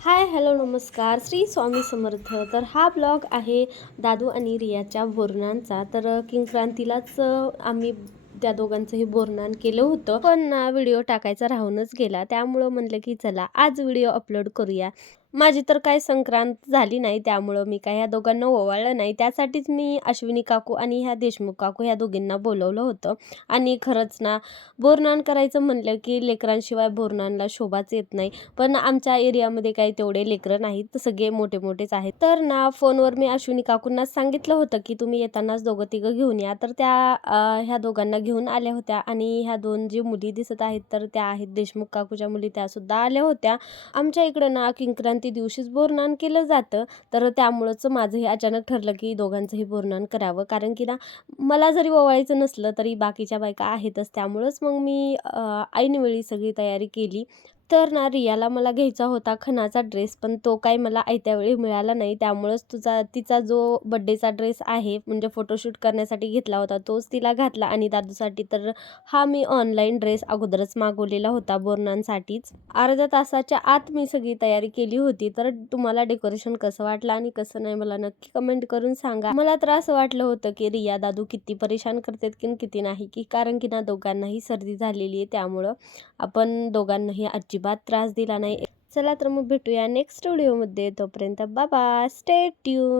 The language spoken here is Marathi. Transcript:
हाय, हॅलो, नमस्कार. श्री स्वामी समर्थ. तर हा ब्लॉग आहे दादू आणि रियाच्या बोरनांचा. तर किंक्रांतीलाच आम्ही त्या दोघांचंही बोरनान केलं होतं. पण ना व्हिडिओ टाकायचा राहूनच गेला. त्यामुळं म्हणलं की चला आज व्हिडिओ अपलोड करूया. माझी तर काही संक्रांत झाली नाही, त्यामुळं मी काय ह्या दोघांना ओवाळलं नाही. त्यासाठीच मी अश्विनी काकू आणि ह्या देशमुख काकू ह्या दोघींना बोलवलं होतं. आणि खरंच ना, बोरनान करायचं म्हणलं की लेकरांशिवाय बोरनानला शोभाच येत नाही. पण आमच्या एरियामध्ये काही तेवढे लेकरं नाहीत, तर सगळे मोठे-मोठेच आहेत. तर ना फोनवर मी अश्विनी काकूंनाच सांगितलं होतं, की तुम्ही येतानाच दोघं-तिघं घेऊन या. तर त्या ह्या दोघांना घेऊन आल्या होत्या आणि ह्या 2 जी मुली दिसत आहेत, तर त्या आहेत देशमुख काकूच्या मुली, त्यासुद्धा आल्या होत्या. आमच्या इकडं ना किंक्रांती दिवशीच बोरनान केलं जातं, तर त्यामुळंच माझंही अचानक ठरलं, की दोघांचंही बोरनान करावं. कारण की ना मला जरी ओवाळायचं नसलं, तरी बाकीच्या बायका आहेतच. त्यामुळंच मग मी ऐनवेळी सगळी तयारी केली. तर ना रियाला मला घ्यायचा होता खणाचा ड्रेस, पण तो काही मला आयत्या वेळी मिळाला नाही. त्यामुळंच तिचा जो बड्डेचा ड्रेस आहे, म्हणजे फोटोशूट करण्यासाठी घेतला होता, तोच तिला घातला. आणि दादूसाठी तर हा मी ऑनलाईन ड्रेस अगोदरच मागवलेला होता बोरनांसाठीच. अर्ध्या तासाच्या आत मी सगळी तयारी केली होती. तर तुम्हाला डेकोरेशन कसं वाटलं आणि कसं नाही मला नक्की कमेंट करून सांगा. मला तर असं वाटलं होतं की रिया दादू किती परेशान करतात की किती नाही, की कारण की ना दोघांनाही सर्दी झालेली आहे. त्यामुळं आपण दोघांनाही अजिबात त्रास दिला नाही. चला तर मग भेटूया नेक्स्ट व्हिडिओमध्ये. तोपर्यंत बाय बाय, स्टे ट्यून.